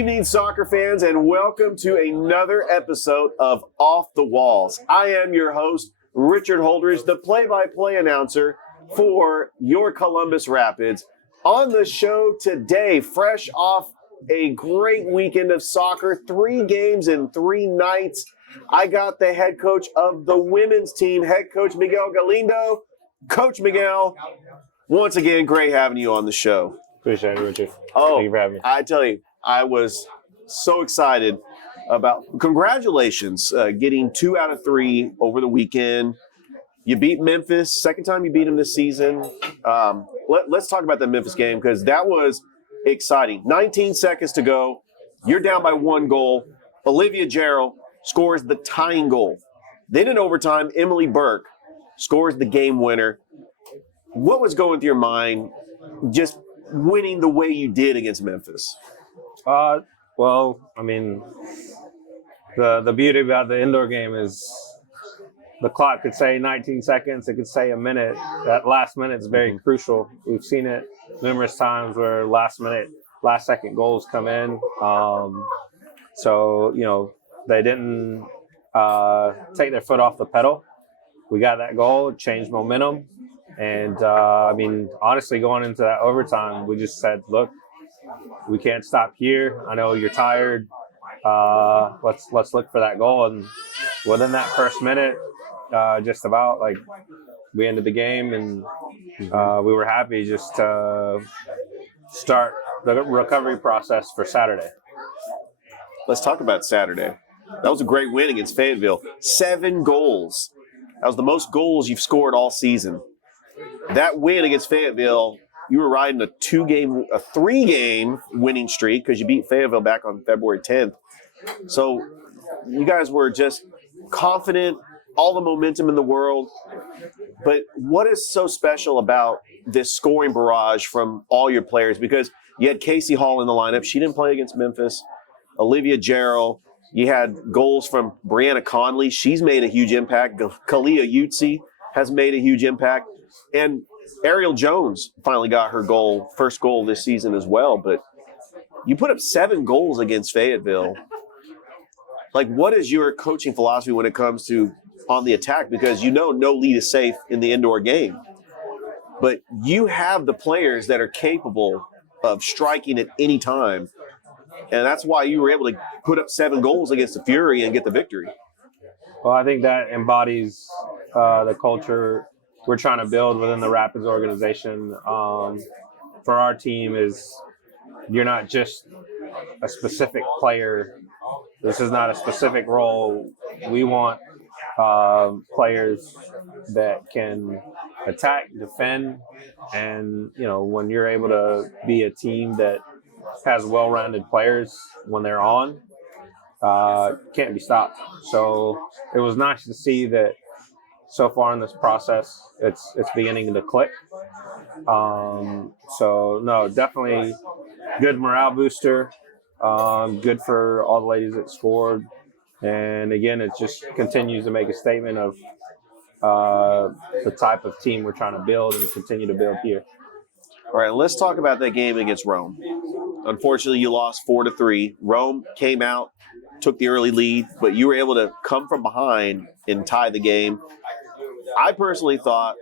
evening, soccer fans, and welcome to another episode of Off the Walls. I am your host, Richard Holdridge, the play-by-play announcer for your Columbus Rapids. On the show today, fresh off a great weekend of soccer, 3 games in 3 nights, I got the head coach of the women's team, head coach Miguel Galindo. Coach Miguel, once again, great having you on the show. Appreciate it, Richard. Oh, thank you for having me. I tell you, I was so excited about – congratulations, getting 2 out of 3 over the weekend. You beat Memphis, second time you beat them this season. Let's talk about the Memphis game because that was exciting. 19 seconds to go. You're down by 1 goal. Olivia Gerald scores the tying goal. Then in overtime, Emily Burke scores the game winner. What was going through your mind just winning the way you did against Memphis? Well, I mean, the beauty about the indoor game is the clock could say 19 seconds, it could say a minute. That last minute is very crucial. We've seen it numerous times where last second goals come in. So, you know, they didn't take their foot off the pedal. We got that goal, it changed momentum. And, I mean, honestly, going into that overtime, we just said, look, we can't stop here. I know you're tired. Let's look for that goal. And within that first minute, just about, like, we ended the game, and we were happy just to start the recovery process for Saturday. Let's talk about Saturday. That was a great win against Fayetteville. 7 goals. That was the most goals you've scored all season. That win against Fayetteville, you were riding a 3-game winning streak because you beat Fayetteville back on February 10th. So you guys were just confident, all the momentum in the world. But what is so special about this scoring barrage from all your players? Because you had Casey Hall in the lineup. She didn't play against Memphis. Olivia Gerald. You had goals from Brianna Conley. She's made a huge impact. Kalia Utsi has made a huge impact. And Ariel Jones finally got her goal, first goal this season as well. But you put up 7 goals against Fayetteville. Like, what is your coaching philosophy when it comes to on the attack? Because you know no lead is safe in the indoor game. But you have the players that are capable of striking at any time. And that's why you were able to put up 7 goals against the Fury and get the victory. Well, I think that embodies the culture we're trying to build within the Rapids organization. For our team is you're not just a specific player. This is not a specific role. We want players that can attack, defend, and, you know, when you're able to be a team that has well-rounded players when they're on, can't be stopped. So it was nice to see that so far in this process, it's beginning to click. So no, definitely good morale booster. Good for all the ladies that scored. And again, it just continues to make a statement of the type of team we're trying to build and continue to build here. All right, let's talk about that game against Rome. Unfortunately, you lost 4-3. Rome came out, took the early lead, but you were able to come from behind and tie the game. I personally thought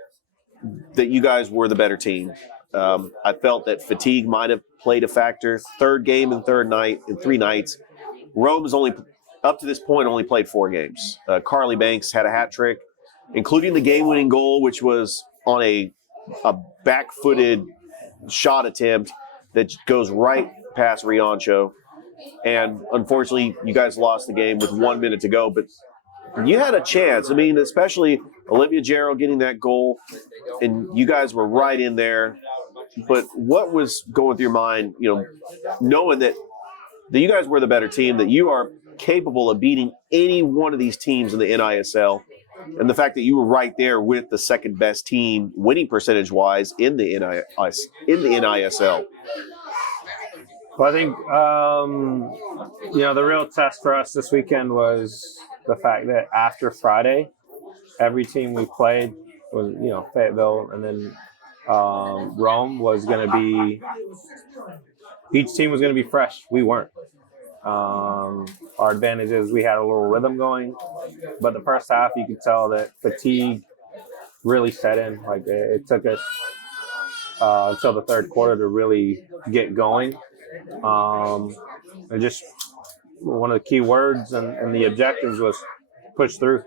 that you guys were the better team. I felt that fatigue might have played a factor. 3rd game and 3 nights. Rome's only, up to this point, only played 4 games. Carly Banks had a hat trick, including the game-winning goal, which was on a back-footed shot attempt that goes right past Riancho. And unfortunately, you guys lost the game with 1 minute to go. But you had a chance. I mean, especially Olivia Gerald getting that goal, and you guys were right in there. But what was going through your mind, you know, knowing that you guys were the better team, that you are capable of beating any one of these teams in the NISL, and the fact that you were right there with the second best team winning percentage-wise in the NISL? Well, I think, you know, the real test for us this weekend was the fact that after Friday, every team we played was, you know, Fayetteville, and then Rome was going to be, each team was going to be fresh. We weren't. Our advantage is we had a little rhythm going, but the first half you could tell that fatigue really set in. Like it took us until the third quarter to really get going. And just one of the key words and the objectives was push through.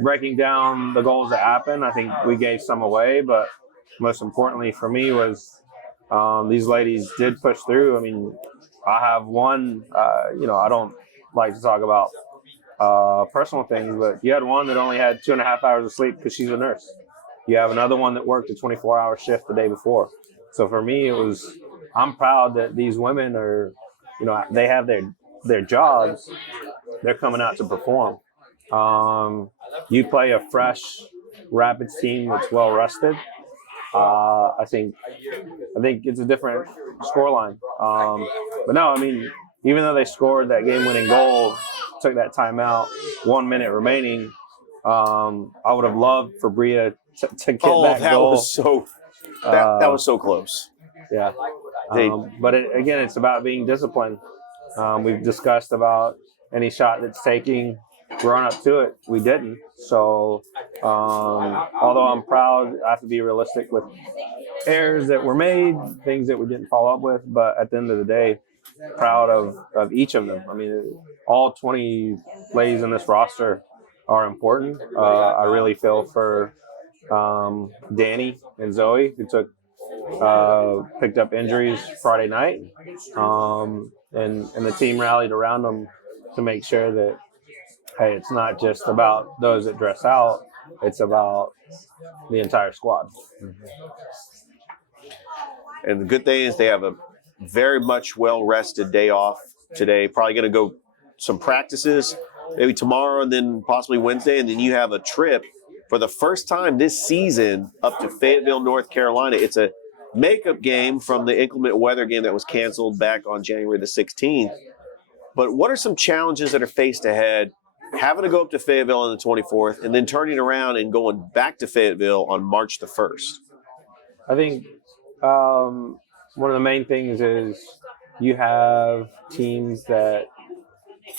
Breaking down the goals that happened, I think we gave some away, but most importantly for me was these ladies did push through. I mean, I have one, I don't like to talk about personal things, but you had one that only had 2.5 hours of sleep because she's a nurse. You have another one that worked a 24-hour shift the day before. So for me, I'm proud that these women are, they have their jobs. They're coming out to perform. You play a fresh Rapids team that's well rested. I think it's a different scoreline. But no, I mean, even though they scored that game-winning goal, took that timeout, 1 minute remaining, I would have loved for Bria to get that goal. That was so close. Yeah. But it's about being disciplined. We've discussed about any shot that's taking, run up to it. We didn't. So although I'm proud, I have to be realistic with errors that were made, things that we didn't follow up with. But at the end of the day, proud of each of them. I mean, all 20 ladies in this roster are important. I really feel for Danny and Zoe, who picked up injuries Friday night, and the team rallied around them to make sure that, hey, it's not just about those that dress out, it's about the entire squad. And the good thing is they have a very much well-rested day off today. Probably going to go some practices, maybe tomorrow and then possibly Wednesday, and then you have a trip for the first time this season up to Fayetteville, North Carolina. It's a makeup game from the inclement weather game that was canceled back on January the 16th. But what are some challenges that are faced ahead, having to go up to Fayetteville on the 24th and then turning around and going back to Fayetteville on March the 1st? I think one of the main things is you have teams that,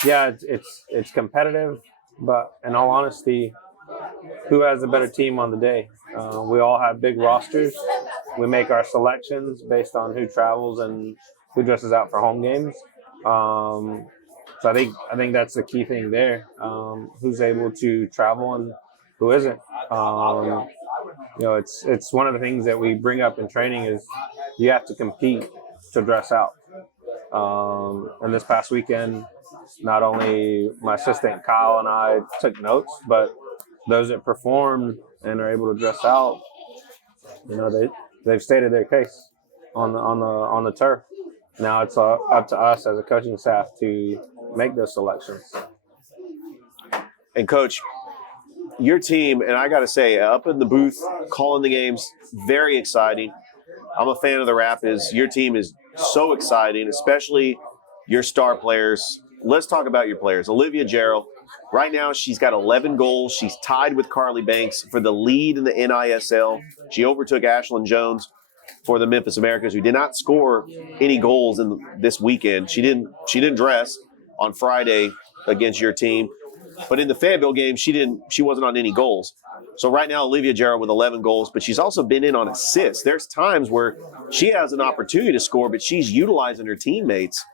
it's competitive, but in all honesty, who has the better team on the day? We all have big rosters. We make our selections based on who travels and who dresses out for home games. So I think that's the key thing there. Who's able to travel and who isn't. It's one of the things that we bring up in training is you have to compete to dress out. And this past weekend, not only my assistant Kyle and I took notes, but those that performed and are able to dress out, they've stated their case on the turf. Now it's up to us as a coaching staff to make those selections. And Coach, your team, and I got to say, up in the booth, calling the games, very exciting. I'm a fan of the Rapids. Your team is so exciting, especially your star players. Let's talk about your players. Olivia Gerald, right now she's got 11 goals. She's tied with Carly Banks for the lead in the NISL. She overtook Ashlyn Jones for the Memphis Americas, who did not score any goals in this weekend. She didn't dress on Friday against your team. But in the Fayetteville game, she wasn't on any goals. So right now, Olivia Gerald with 11 goals, but she's also been in on assists. There's times where she has an opportunity to score, but she's utilizing her teammates.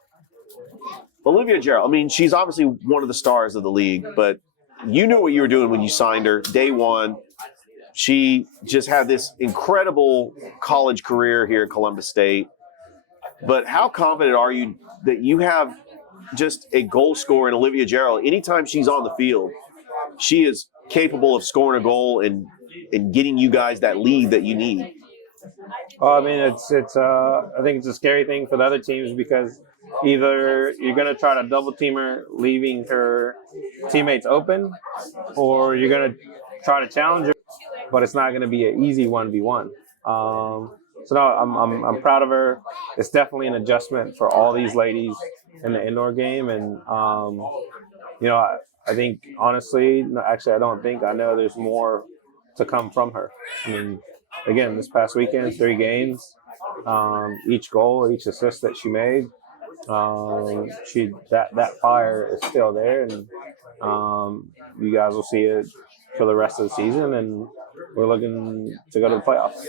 Olivia Gerald, I mean, she's obviously one of the stars of the league, but you knew what you were doing when you signed her day one. She just had this incredible college career here at Columbus State. But how confident are you that you have just a goal scorer in Olivia Gerald? Anytime she's on the field, she is capable of scoring a goal and getting you guys that lead that you need. Well, I mean, I think it's a scary thing for the other teams because either you're going to try to double team her, leaving her teammates open, or you're going to try to challenge her, but it's not going to be an easy 1v1. So no, I'm proud of her. It's definitely an adjustment for all these ladies in the indoor game, and I think honestly, I don't think, I know there's more to come from her. I mean, again, this past weekend, 3 games. Each goal, each assist that she made, that fire is still there, and you guys will see it for the rest of the season, and we're looking to go to the playoffs.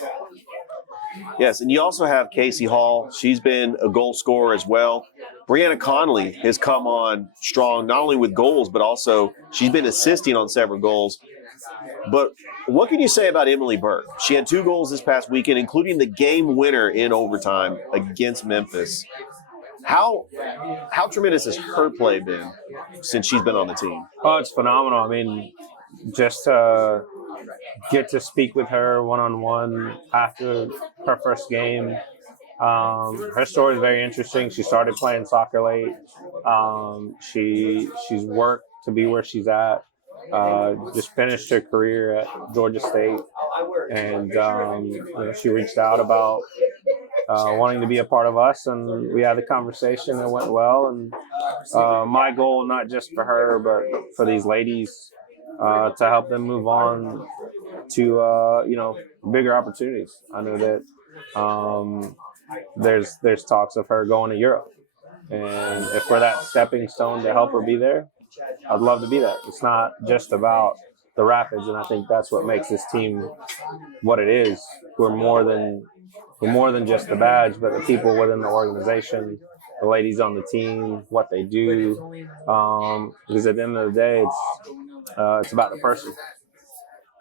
Yes, and you also have Casey Hall. She's been a goal scorer as well. Brianna Connolly has come on strong, not only with goals, but also she's been assisting on several goals. But what can you say about Emily Burke? She had 2 goals this past weekend, including the game winner in overtime against Memphis. How tremendous has her play been since she's been on the team? Oh, it's phenomenal. I mean, just to get to speak with her one-on-one after her first game. Her story is very interesting. She started playing soccer late. She's worked to be where she's at. Just finished her career at Georgia State, and she reached out about wanting to be a part of us, and we had the conversation. It went well, and my goal, not just for her, but for these ladies, to help them move on to bigger opportunities. I know that there's talks of her going to Europe, and if we're that stepping stone to help her be there, I'd love to be that. It's not just about the Rapids, and I think that's what makes this team what it is. We're more than just the badge, but the people within the organization, the ladies on the team, what they do. Because at the end of the day, it's about the person.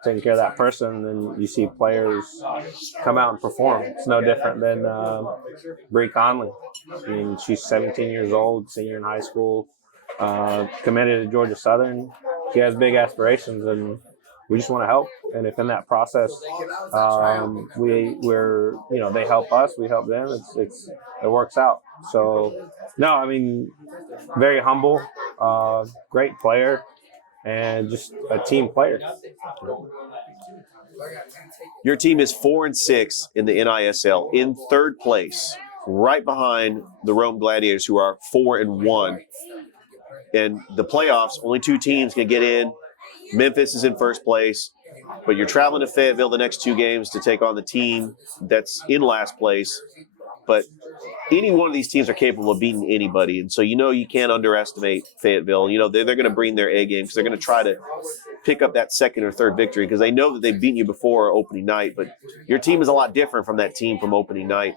Taking care of that person, then you see players come out and perform. It's no different than Bree Conley. I mean, she's 17 years old, senior in high school, committed to Georgia Southern. She has big aspirations, and we just want to help. And if in that process, they help us, we help them. It works out. So, no, I mean, very humble, great player, and just a team player. Your team is 4-6 in the NISL, in 3rd place, right behind the Rome Gladiators, who are 4-1. And the playoffs, only 2 teams can get in. Memphis is in 1st place, but you're traveling to Fayetteville the next 2 games to take on the team that's in last place. But any one of these teams are capable of beating anybody. And so you can't underestimate Fayetteville. They're going to bring their A game because they're going to try to pick up that 2nd or 3rd victory because they know that they've beaten you before opening night. But your team is a lot different from that team from opening night.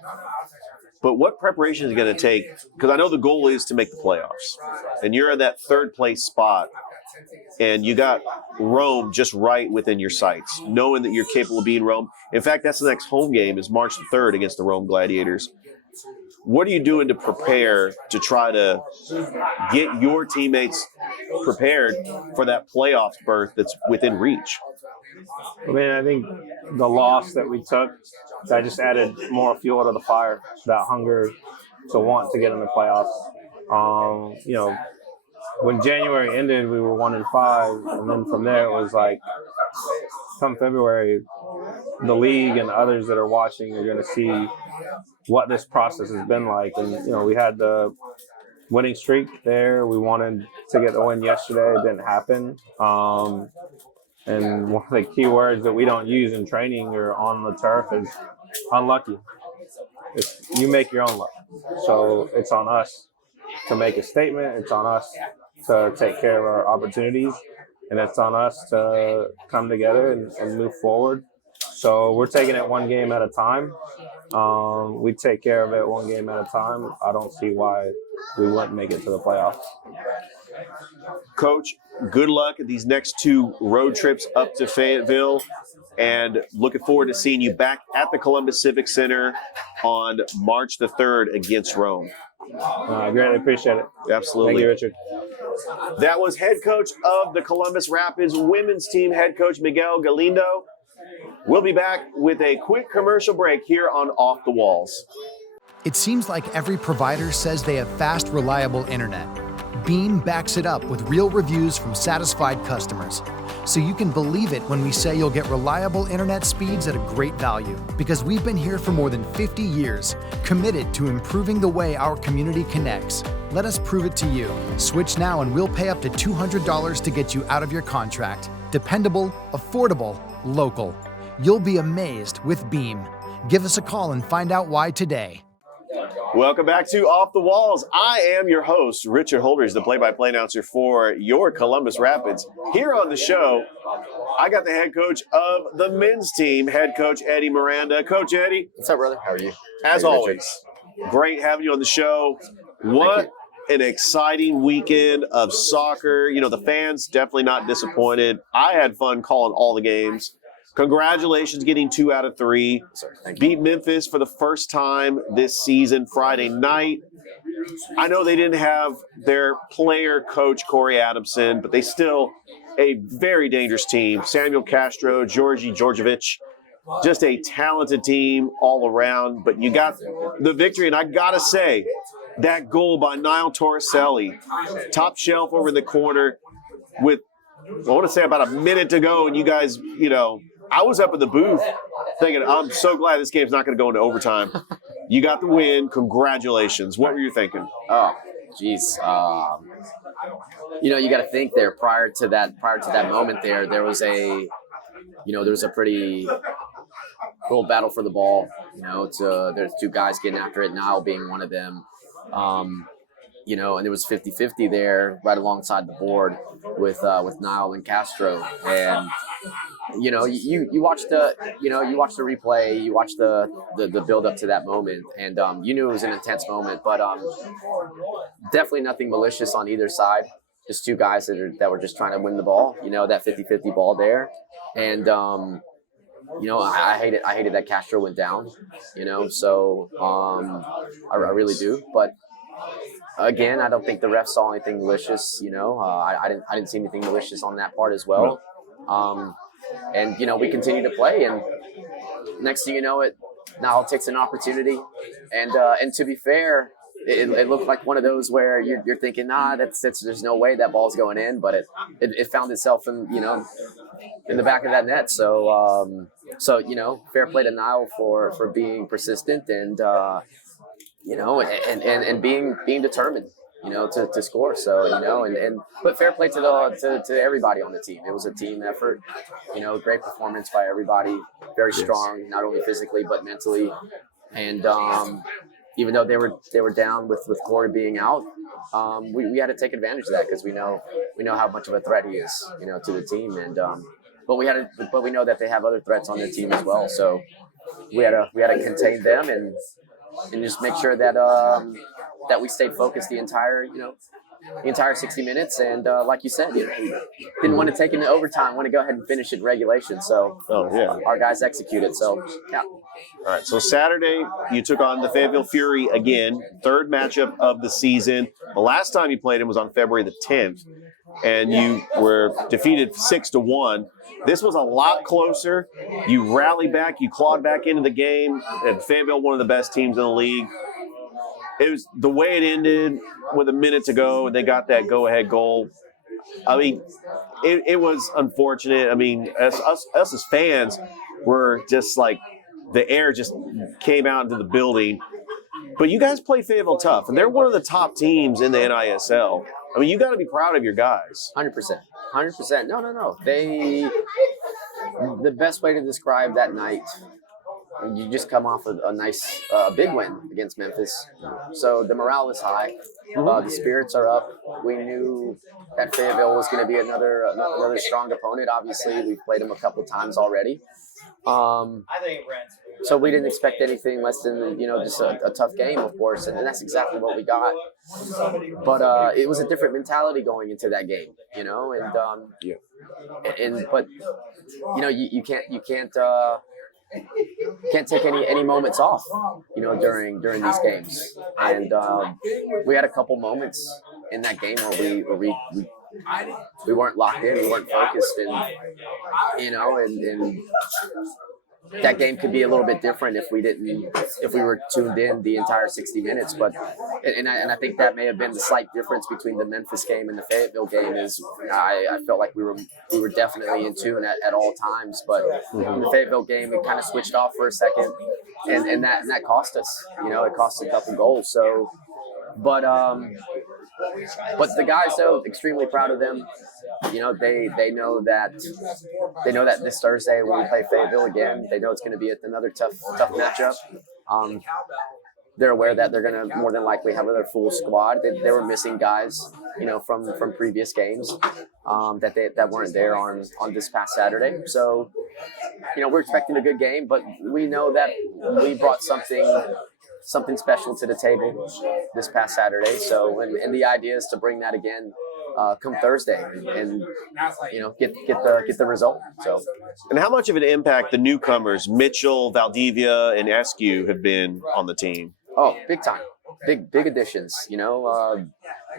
But what preparation is it going to take? Because I know the goal is to make the playoffs. And you're in that 3rd place spot. And you got Rome just right within your sights, knowing that you're capable of beating Rome. In fact, that's the next home game is March the 3rd against the Rome Gladiators. What are you doing to prepare to try to get your teammates prepared for that playoffs berth that's within reach? I mean, I think the loss that we took, that just added more fuel to the fire, that hunger to want to get in the playoffs. When January ended, we were 1-5, and then from there it was like, come February, the league and others that are watching are going to see what this process has been like. And we had the winning streak there. We wanted to get the win yesterday. It didn't happen. And one of the key words that we don't use in training or on the turf is unlucky. You make your own luck. So it's on us to make a statement. It's on us to take care of our opportunities. And it's on us to come together and move forward. So we're taking it one game at a time. We take care of it one game at a time. I don't see why we wouldn't make it to the playoffs. Coach, good luck at these next 2 road trips up to Fayetteville, and looking forward to seeing you back at the Columbus Civic Center on March the 3rd against Rome. I greatly appreciate it. Absolutely. Thank you, Richard. That was head coach of the Columbus Rapids women's team, head coach Miguel Galindo. We'll be back with a quick commercial break here on Off the Walls. It seems like every provider says they have fast, reliable internet. Beam backs it up with real reviews from satisfied customers. So you can believe it when we say you'll get reliable internet speeds at a great value. Because we've been here for more than 50 years, committed to improving the way our community connects. Let us prove it to you. Switch now and we'll pay up to $200 to get you out of your contract. Dependable, affordable, local. You'll be amazed with Beam. Give us a call and find out why today. Welcome back to Off the Walls. I am your host, Richard Holders, the play-by-play announcer for your Columbus Rapids. Here on the show, I got the head coach of the men's team, head coach Eddie Miranda. Coach Eddie. What's up, brother? How are you? As always, great having you on the show. What an exciting weekend of soccer. You know, the fans definitely not disappointed. I had fun calling all the games. Congratulations getting 2 out of 3. Beat Memphis for the first time this season Friday night. I know they didn't have their player coach, Corey Adamson, but they still a very dangerous team. Samuel Castro, Georgi Georgievich, just a talented team all around. But you got the victory, and I got to say, that goal by Niall Torricelli, top shelf over in the corner with, I want to say, about a minute to go, and you guys, you know, I was up in the booth thinking, I'm so glad this game's not going to go into overtime. You got the win. Congratulations. What were you thinking? Oh, geez. You know, you got to think there prior to that moment there was a pretty cool battle for the ball. You know, there's 2 guys getting after it, Niall being one of them. You know, and it was 50-50 there right alongside the board with Niall and Castro. And you know, you watch the replay, you watch the build up to that moment, and you knew it was an intense moment, but definitely nothing malicious on either side. Just 2 guys that were just trying to win the ball. You know, that 50-50 ball there, and you know, I hated that Castro went down. You know, so I really do, but. Again, I don't think the refs saw anything malicious. You know, I didn't see anything malicious on that part as well. And you know, we continue to play, and next thing you know, Niall takes an opportunity, and to be fair, it looked like one of those where you're thinking, there's no way that ball's going in, but it found itself in the back of that net. So you know, fair play to Niall for being persistent and. You know, and being determined, you know, to score. So, you know, but fair play to everybody on the team. It was a team effort, you know, great performance by everybody, very strong, not only physically but mentally. And even though they were down with Corey being out, we had to take advantage of that because we know how much of a threat he is, you know, to the team. And but we know that they have other threats on their team as well. So we had to contain them and just make sure that that we stayed focused the entire 60 minutes. And like you said, didn't want to take it into overtime, want to go ahead and finish it in regulation. So our guys executed. So yeah. All right. So Saturday you took on the Fayetteville Fury again, 3rd matchup of the season. The last time you played him was on February the 10th, and you were defeated 6-1. This was a lot closer. You rallied back, you clawed back into the game, and Fayetteville, one of the best teams in the league. It was the way it ended with a minute to go, and they got that go-ahead goal. I mean, it was unfortunate. I mean, us as fans were just like, the air just came out into the building. But you guys play Fayetteville tough, and they're one of the top teams in the NISL. I mean, you got to be proud of your guys. 100%. No. The best way to describe that night, you just come off a nice, big win against Memphis. So the morale is high. The spirits are up. We knew that Fayetteville was going to be another strong opponent. Obviously, we've played them a couple times already. So we didn't expect anything less than, just a tough game, of course, and that's exactly what we got. But it was a different mentality going into that game, but you can't take any moments off, during these games. And we had a couple moments in that game where we weren't locked in, we weren't focused, and that game could be a little bit different if we were tuned in the entire 60 minutes. But I think that may have been the slight difference between the Memphis game and the Fayetteville game is I felt like we were definitely in tune at all times. But in the Fayetteville game, it kind of switched off for a second, and that cost us. It cost a couple goals. So, but But the guys, though, extremely proud of them. You know, they know that this Thursday when we play Fayetteville again, they know it's going to be another tough matchup. They're aware that they're going to more than likely have their full squad. They were missing guys, you know, from previous games that weren't there on this past Saturday. So, you know, we're expecting a good game, but we know that we brought something special to the table this past Saturday. So, and the idea is to bring that again come Thursday and you know get the result. So, and how much of an impact the newcomers Mitchell, Valdivia, and Eskew have been on the team? Oh, big time, big additions. You know,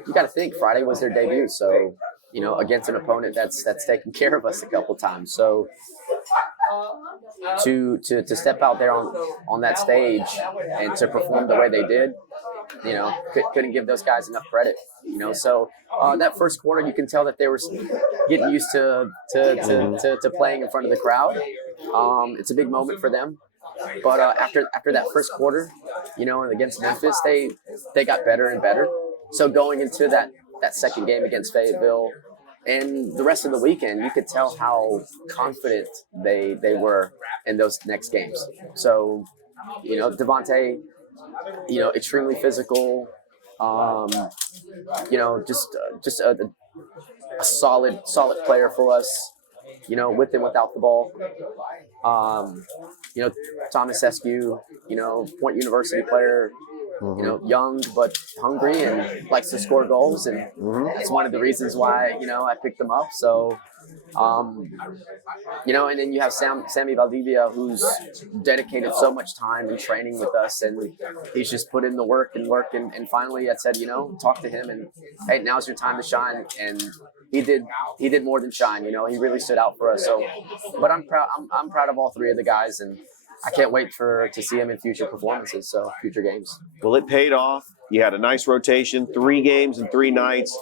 you got to think Friday was their debut, so you know against an opponent that's taken care of us a couple times. So to step out there on that stage and to perform the way they did, you know, couldn't give those guys enough credit. You know, so that first quarter, you can tell that they were getting used to playing in front of the crowd. It's a big moment for them. But after that first quarter, you know, and against Memphis, they got better and better. So going into that second game against Fayetteville and the rest of the weekend, you could tell how confident they were in those next games. So, you know, Devontae, you know, extremely physical. You know, just a solid player for us. You know, with and without the ball. You know, Thomas Eskew, you know, Point University player, you know, young but hungry and likes to score goals. And that's one of the reasons why, you know, I picked them up. So, you know, and then you have Sammy Valdivia, who's dedicated so much time and training with us. And he's just put in the work. And finally I said, you know, talk to him and, hey, now's your time to shine. And he did more than shine. You know, he really stood out for us. So, but I'm proud of all three of the guys, and I can't wait to see him in future performances. So future games. Well, it paid off. You had a nice rotation, 3 games in 3 nights,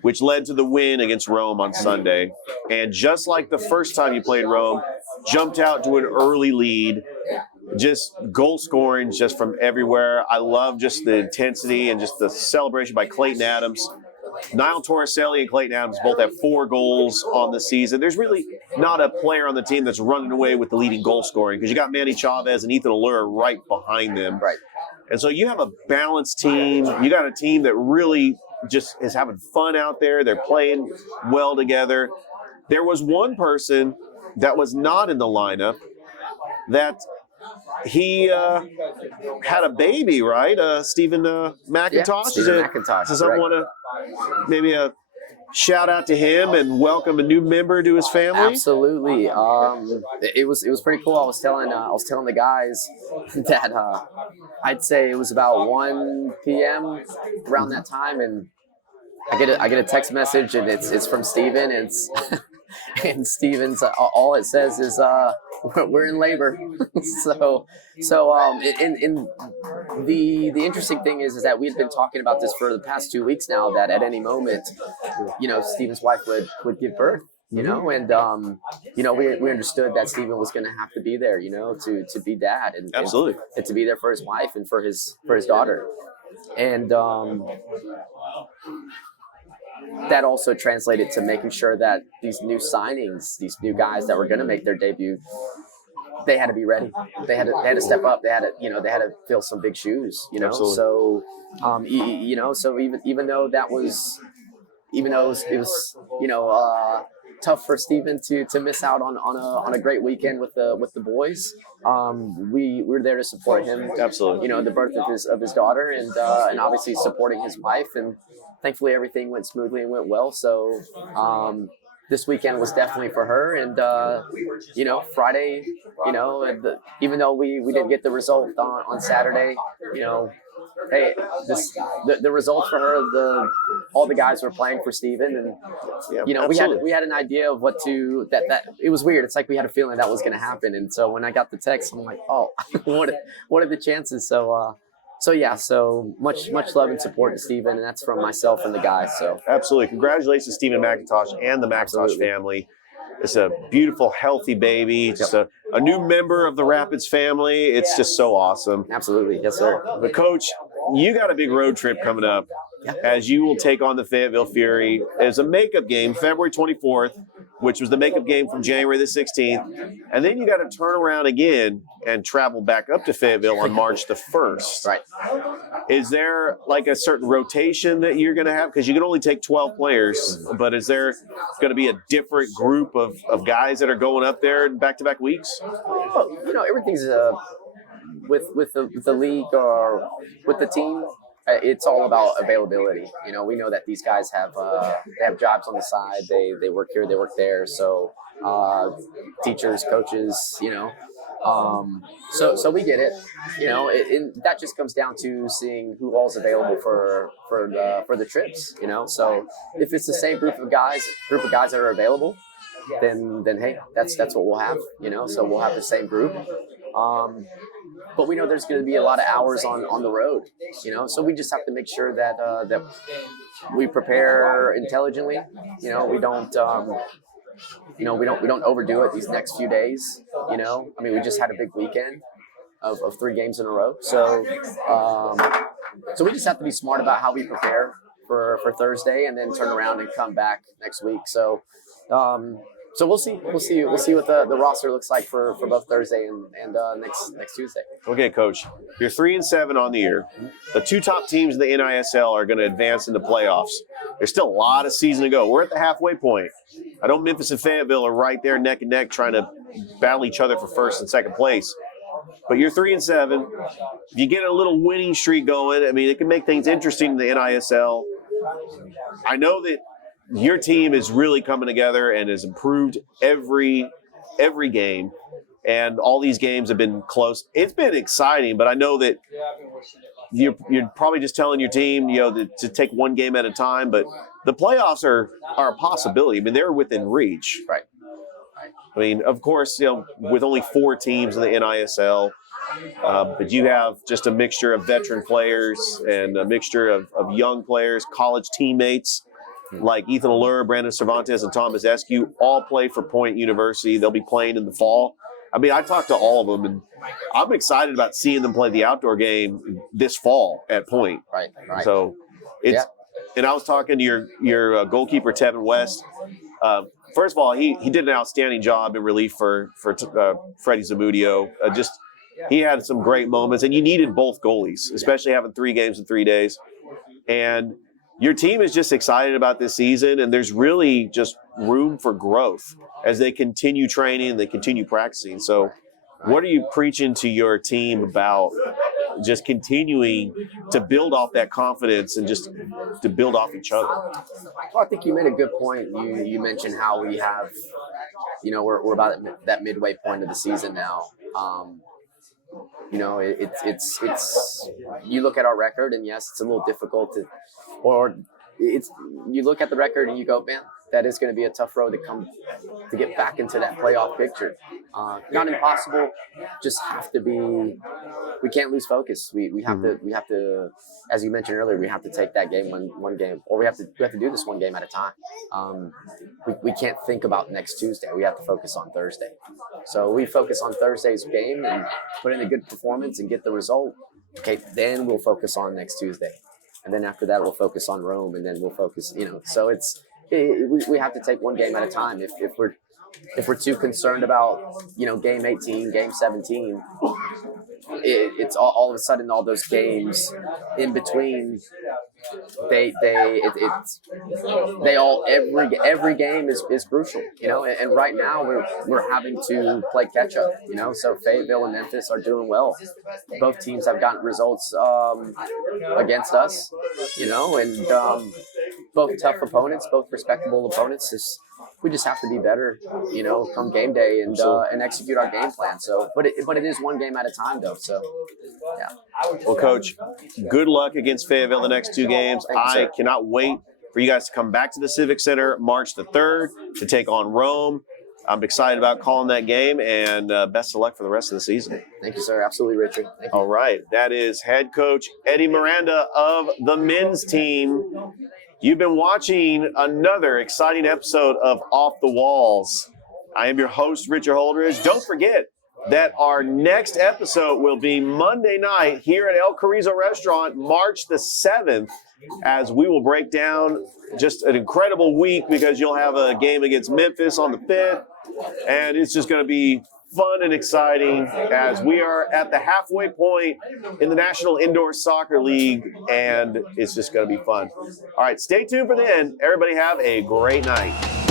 which led to the win against Rome on Sunday. And just like the first time you played Rome, jumped out to an early lead. Just goal scoring just from everywhere. I love just the intensity and just the celebration by Clayton Adams. Niall Torricelli and Clayton Adams both have 4 goals on the season. There's really not a player on the team that's running away with the leading goal scoring because you got Manny Chavez and Ethan Allure right behind them. Right. And so you have a balanced team. You got a team that really just is having fun out there. They're playing well together. There was one person that was not in the lineup that he had a baby, right? Stephen McIntosh. Yeah, Stephen McIntosh. Does someone want to maybe a shout out to him and welcome a new member to his family? Absolutely. It was pretty cool. I was telling the guys that I'd say it was about 1 p.m. around that time, and I get a text message, and it's from Stephen, and it's and Stephen's all it says is we're in labor. so in the interesting thing is that we've been talking about this for the past 2 weeks now, that at any moment, you know, Stephen's wife would give birth, you know, and you know, we understood that Stephen was going to have to be there, you know, to be dad and absolutely and to be there for his wife and for his daughter, and that also translated to making sure that these new signings, these new guys that were going to make their debut, they had to be ready. They had to step up. They had to fill some big shoes, you know. Absolutely. So, you know, so even though it was you know, tough for Stephen to miss out on a great weekend with the boys, we were there to support him. Absolutely. You know, the birth of his daughter, and obviously supporting his wife, and thankfully everything went smoothly and went well. So this weekend was definitely for her, and you know, Friday, you know, even though we didn't get the result on Saturday, you know, hey, the result for her, all the guys were playing for Stephen, and you know, we had an idea of what to that it was weird. It's like we had a feeling that was going to happen, and so when I got the text, I'm like, oh, what are the chances? So yeah, so much love and support to Stephen, and that's from myself and the guys. So absolutely, congratulations to Stephen McIntosh and the McIntosh family. It's a beautiful, healthy baby. Just a new member of the Rapids family. It's just so awesome. Absolutely, yes, sir. But Coach, you got a big road trip coming up as you will take on the Fayetteville Fury. It's a makeup game, February 24th, which was the makeup game from January the 16th. And then you got to turn around again and travel back up to Fayetteville on March the 1st. Right. Is there like a certain rotation that you're going to have? Because you can only take 12 players, but is there going to be a different group of guys that are going up there in back-to-back weeks? Well, everything's with the league or with the team. It's all about availability. We know that these guys have they have jobs on the side. They work here, they work there. So teachers, coaches, so we get it. That just comes down to seeing who all's available for the trips. So if it's the same group of guys that are available, then hey, that's what we'll have. So we'll have the same group. But we know there's going to be a lot of hours on the road, so we just have to make sure that that we prepare intelligently. We don't we don't overdo it these next few days. We just had a big weekend of 3 games in a row, so we just have to be smart about how we prepare for Thursday and then turn around and come back next week. So we'll see what the roster looks like for both Thursday and next Tuesday. Okay, Coach, you're 3-7 on the year. The 2 top teams in the NISL are going to advance into playoffs. There's still a lot of season to go. We're at the halfway point. I know Memphis and Fayetteville are right there neck and neck trying to battle each other for first and second place. But you're 3-7. If you get a little winning streak going, it can make things interesting in the NISL. I know that your team is really coming together and has improved every game, and all these games have been close. It's been exciting, but I know that you're probably just telling your team, to take one game at a time. But the playoffs are a possibility. They're within reach. Right. Of course, with only 4 teams in the NISL, but you have just a mixture of veteran players and a mixture of young players, college teammates, like Ethan Allure, Brandon Cervantes, and Thomas Eskew all play for Point University. They'll be playing in the fall. I talked to all of them, and I'm excited about seeing them play the outdoor game this fall at Point. Right. So it's and I was talking to your goalkeeper, Tevin West. First of all, he did an outstanding job in relief for Freddie Zamudio. He had some great moments, and you needed both goalies, especially having 3 games in 3 days. And your team is just excited about this season, and there's really just room for growth as they continue training and they continue practicing. So what are you preaching to your team about just continuing to build off that confidence and just to build off each other? Well, I think you made a good point. You mentioned how we have, we're about at that midway point of the season now. It's you look at our record, and yes, it's a little difficult you look at the record and you go, man, that is going to be a tough road to get back into that playoff picture. Not impossible, just have to be. We can't lose focus. We have to, as you mentioned earlier, we have to take that game one game, or we have to do this one game at a time. We can't think about next Tuesday. We have to focus on Thursday. So we focus on Thursday's game and put in a good performance and get the result. Okay, then we'll focus on next Tuesday. And then after that, we'll focus on Rome, and then we'll focus, so we have to take one game at a time. If we're too concerned about, game 18, game 17, it's all of a sudden all those games in between, every game is crucial, and right now we're having to play catch up, so Fayetteville and Memphis are doing well. Both teams have gotten results against us, and both tough opponents, both respectable opponents. We just have to be better, come game day and execute our game plan. So, but it is one game at a time, though. So, yeah. Well, Coach, good luck against Fayetteville the next 2 games. I cannot wait for you guys to come back to the Civic Center March the 3rd to take on Rome. I'm excited about calling that game, and best of luck for the rest of the season. Thank you, sir. Absolutely, Richard. Thank you. All right. That is head coach Eddie Miranda of the men's team. You've been watching another exciting episode of Off the Walls. I am your host, Richard Holdridge. Don't forget, that our next episode will be Monday night here at El Carrizo Restaurant, March the 7th, as we will break down just an incredible week because you'll have a game against Memphis on the 5th, and it's just going to be fun and exciting as we are at the halfway point in the National Indoor Soccer League, and it's just going to be fun. All right, stay tuned for then. Everybody have a great night.